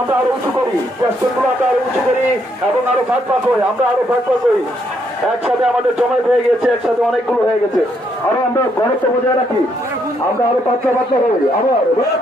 আমরা আরো উঁচু করি এবং আরো ভাগ ভাগ হই, আমরা আরো ভাগ ভাগ হই। একসাথে আমাদের জমায়েত হয়ে গেছে, একসাথে অনেকগুলো হয়ে গেছে। আরো আমরা ঘনত্ব বজায় রাখি, আমরা আরো পাতলা পাতলা হই। আবার আরো বড়